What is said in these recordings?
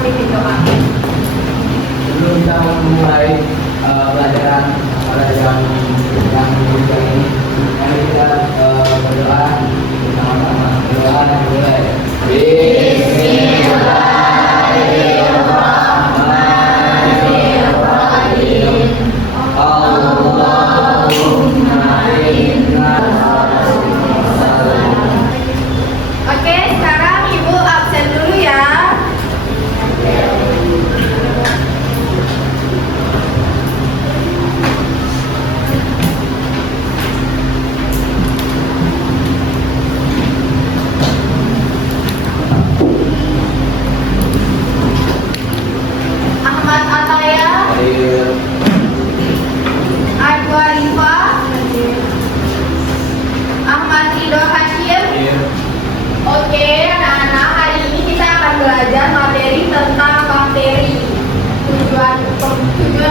memimpin doa. Sebelum kita memulai pelajaran yang mulia ini, mari kita berdoa bersama-sama. Berdoa dan mulai. Bismillahirrahmanirrahim. Allahumma inna. Oke, sekarang Ibu absen dulu ya. Ahmad Ataya, Adwa Rifa, Ahmad Ridho Hashim. Oke, anak-anak, hari ini kita akan belajar materi tentang bakteri. Tujuan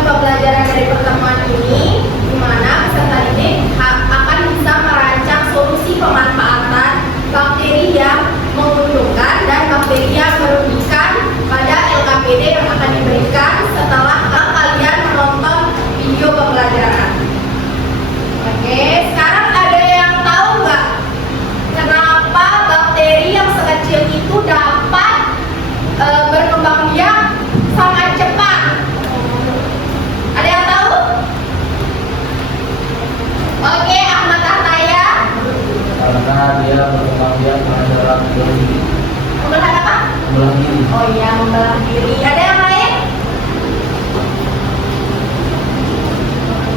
pembelajaran dari pertemuan ini, di mana peserta ini akan bisa merancang solusi pemanfaatan bakteri yang menguntungkan dan bakteri yang merugikan pada LKPD yang akan diberikan setelah kalian menonton video pembelajaran. Oke, sekarang ada yang tahu nggak kenapa bakteri yang sekecil itu dapat berkembang biak sangat cepat? Ada yang tahu? Oke, Ahmad Ataya. Karena dia berkembang biak dalam diri. Membelah apa? Membelah diri. Oh iya, membelah diri. Ada yang lain?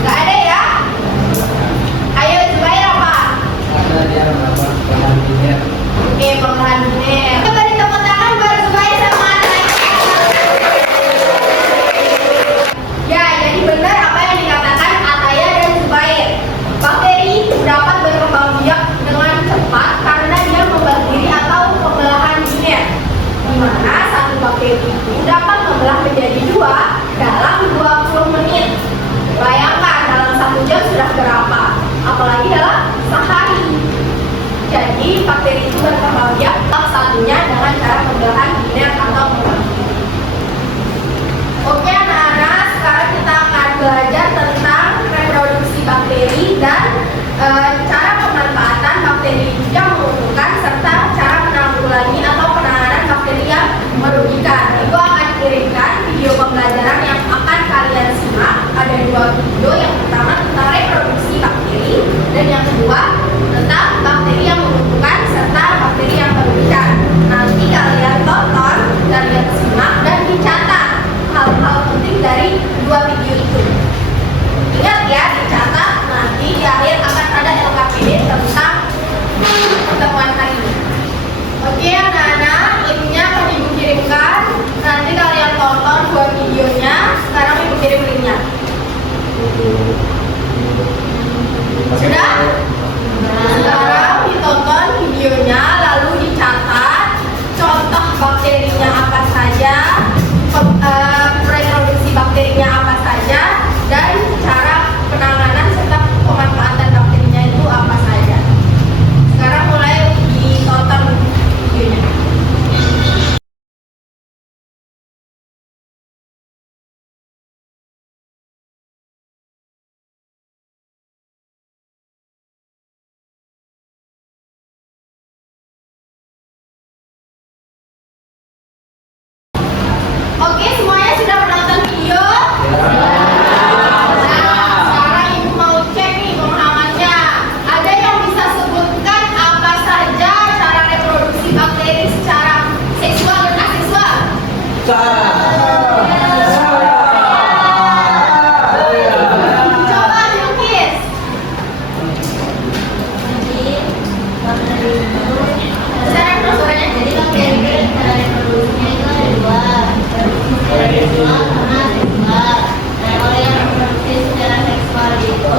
Nggak ada ya? Ayo, Zubair apa? Karena dia berkembang biak. Oke, pembelahan biner. Kita beri tepuk tangan buat Zubair sama Ataya. Ya, jadi benar apa yang dikatakan Ataya dan Zubair. Bakteri itu dapat berkembang biak dengan cepat karena dia membelah diri atau pembelahan biner, di mana satu bakteri itu dapat membelah menjadi dua dalam 20 menit. Bayangkan dalam 1 jam sudah berapa, apalagi dalam sehari. Jadi bakteri itu berkembang biak salah satunya dengan cara pembelahan biner atau membelah diri. Oke anak-anak, sekarang kita akan belajar tentang reproduksi bakteri dan cara pemanfaatan bakteri yang menguntungkan serta cara menanggulangi atau penanganan bakteri yang merugikan. Ibu akan kirimkan video pembelajaran yang akan kalian simak. Ada 2 video, yang pertama tentang reproduksi bakteri dan yang kedua tentang bakteri yang menguntungkan serta bakteri yang merugikan. Nanti kalian tonton, kalian simak dan dicatat hal-hal penting dari 2 video itu. Ingat ya, dicatat, nanti di akhir akan ada LKPD tentang pertemuan hari ini. Oke anak-anak, linknya akan Ibu kirimkan. Nanti kalian tonton 2 videonya. Sekarang Ibu kirim linknya. Sudah? Sekarang ditonton videonya, lalu dicatat contoh bakterinya apa saja, reproduksi bakterinya apa saja, dan cara penanganan serta pemanfaatan bakterinya itu apa saja. Sekarang mulai ditonton videonya. Oke, semuanya sudah menonton video? Nah, sekarang Ibu mau cek nih pemahamannya. Ada yang bisa sebutkan apa saja cara reproduksi bakteri secara seksual dan aseksual? Coba dilukis. Sekarang suaranya. Jadi bakteri cara reproduksinya itu ada 2. Seksual sama seksual. Nah, kalau yang reproduksi secara seksual itu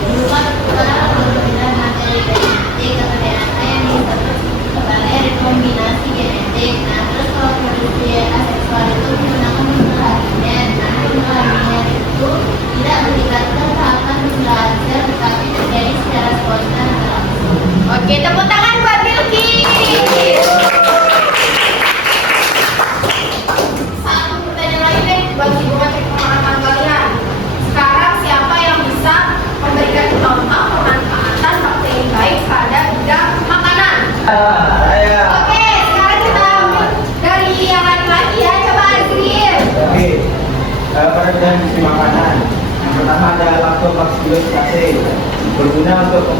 berupa pertukaran atau perbedaan materi genetik atau DNA yang disebut sebagai rekombinasi genetik. Nah, terus kalau reproduksi aseksual itu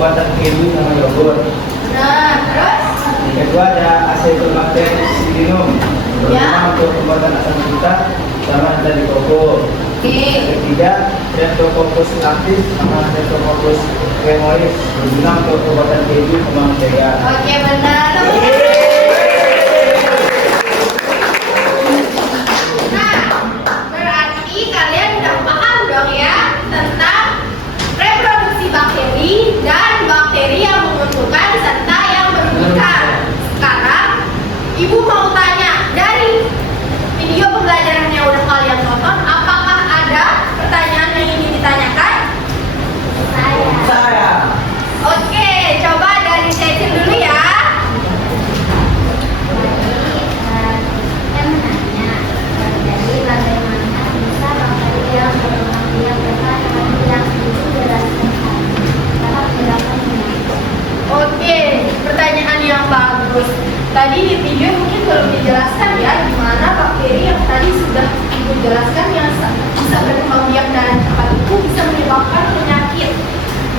pembuatan keju sama yogurt. Nah, terus? Yang kedua ada Acetobacter pseudomonas berguna untuk pembuatan asam glutat sama dari koko. Yang ketiga Streptococcus lactis sama Streptococcus cremoris berguna untuk pembuatan keju sama mentega. Oke, benar. Nah, berarti kalian udah paham dong ya tentang reproduksi bakteri dan bakteri yang menguntungkan serta yang merugikan. Sekarang, Ibu mau tanya dari video pembelajaran yang udah kalian tonton, apakah ada pertanyaan yang ingin ditanyakan? Saya. Oke, coba dari Cecil dulu ya. Saya menanya, jadi bagaimana bisa bakteri yang berkembang biak besar yang itu jelaskan dapat dilakukan penyakit? Oke, pertanyaan yang bagus. Tadi di video mungkin belum dijelaskan ya gimana bakteri yang tadi sudah Ibu jelaskan yang bisa berkembang biak dan cepat itu bisa menyebabkan penyakit.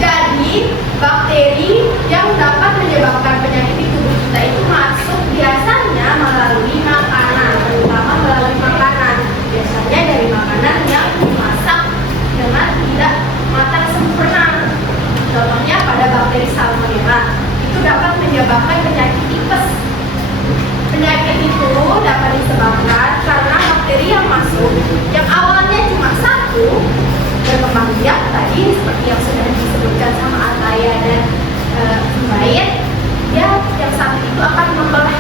Jadi, bakteri yang dapat menyebabkan penyakit di tubuh kita itu masuk biasanya melalui makanan, terutama melalui makanan. Biasanya dari makanan yang dimasak dengan tidak matang sempurna. Contohnya pada bakteri salmonella itu dapat menyebabkan penyakit tipes. Penyakit itu dapat disebabkan karena bakteri yang masuk yang awalnya cuma satu berkembang biak tadi seperti yang sudah disebutkan sama Ataya dan Zubair, dia yang satu itu akan membelah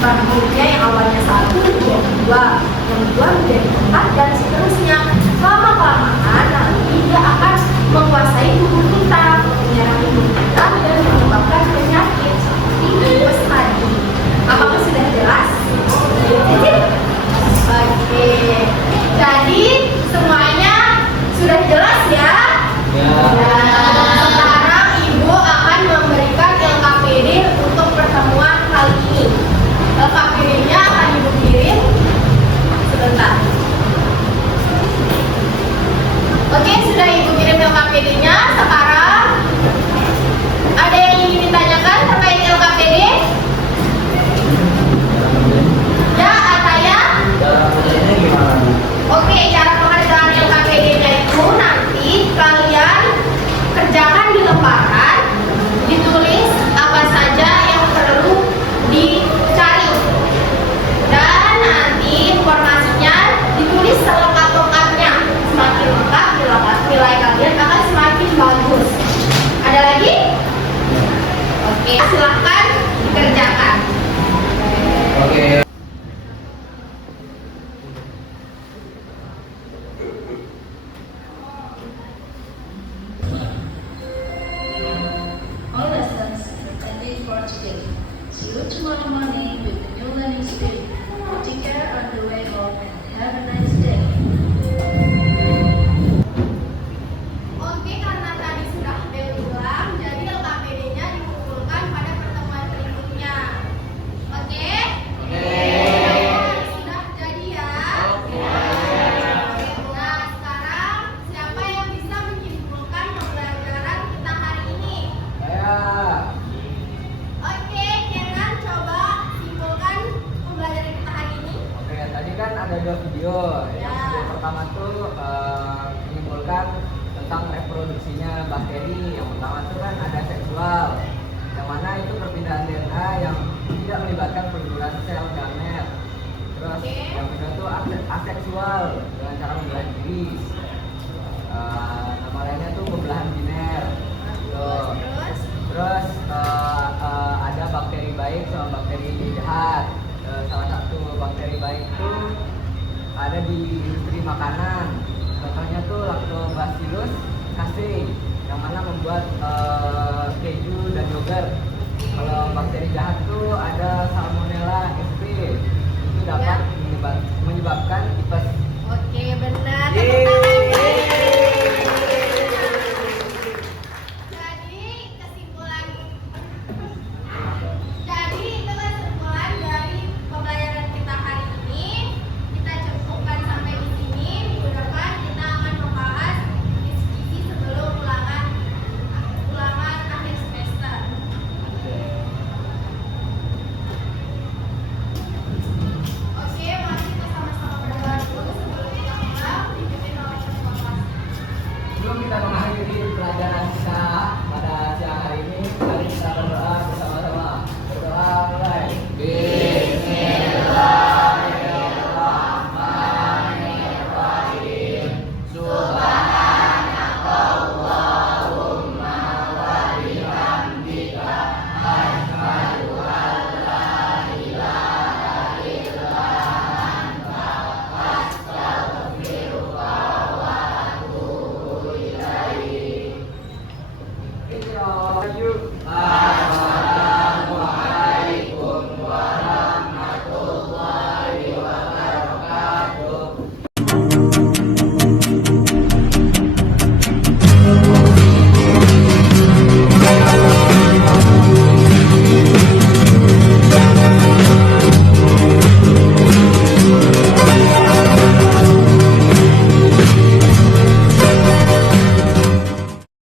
bakteri yang awalnya satu menjadi dua, yang dua menjadi empat dan seterusnya. Lama kelamaan nanti dia akan menguasai tubuh kita, menyerang tubuh kita dan menyebabkan penyakit seperti tipes tadi. Apakah sudah jelas? Oke, jadi semuanya sudah jelas ya? Ya. Nah, sekarang Ibu akan memberikan LKPD untuk pertemuan kali ini. LKPD-nya akan Ibu kirim sebentar. Oke, sudah Ibu kirim LKPD-nya. Sekarang ada yang ingin ditanyakan terkait LKPD? Ya, Ataya? Cara kerjanya gimana? Oke, cara pengerjaan LKPD-nya itu nanti kalian kerjakan di lembaran, ditulis apa saja yang perlu dicari, dan nanti informasinya ditulis selengkap-lengkapnya. Semakin lengkap nilai kalian akan semakin bagus. Ada lagi? Oke, silahkan dikerjakan. Oke. All lessons ended for today. See you tomorrow morning with the new learning spirit. Take care on the way home and have a nice day. Oke, karena tadi sudah bel ulang, jadi LKPD-nya dikumpulkan pada pertemuan berikutnya. Oke? Sudah jadi ya? Nah, sekarang siapa yang bisa menyimpulkan pembelajaran kita hari ini? Saya. Oke, Kenan coba simpulkan pembelajaran kita hari ini. Oke, tadi kan ada dua video. Ya. Yang video pertama tuh menyimpulkan tentang reproduksinya bakteri. Yang pertama tuh kan ada seksual, yang mana itu perpindahan DNA yang tidak melibatkan perguruan sel gamet. Terus Oke. yang kedua tuh aseksual dengan cara membelah diri. Nama lainnya tuh pembelahan biner. Tuh. Terus? Terus ada bakteri baik sama bakteri jahat. Salah satu bakteri baik itu ada di industri makanan. Contohnya tuh Lactobacillus casei yang mana membuat keju dan yogurt. Kalau bakteri jahat tuh ada Salmonella sp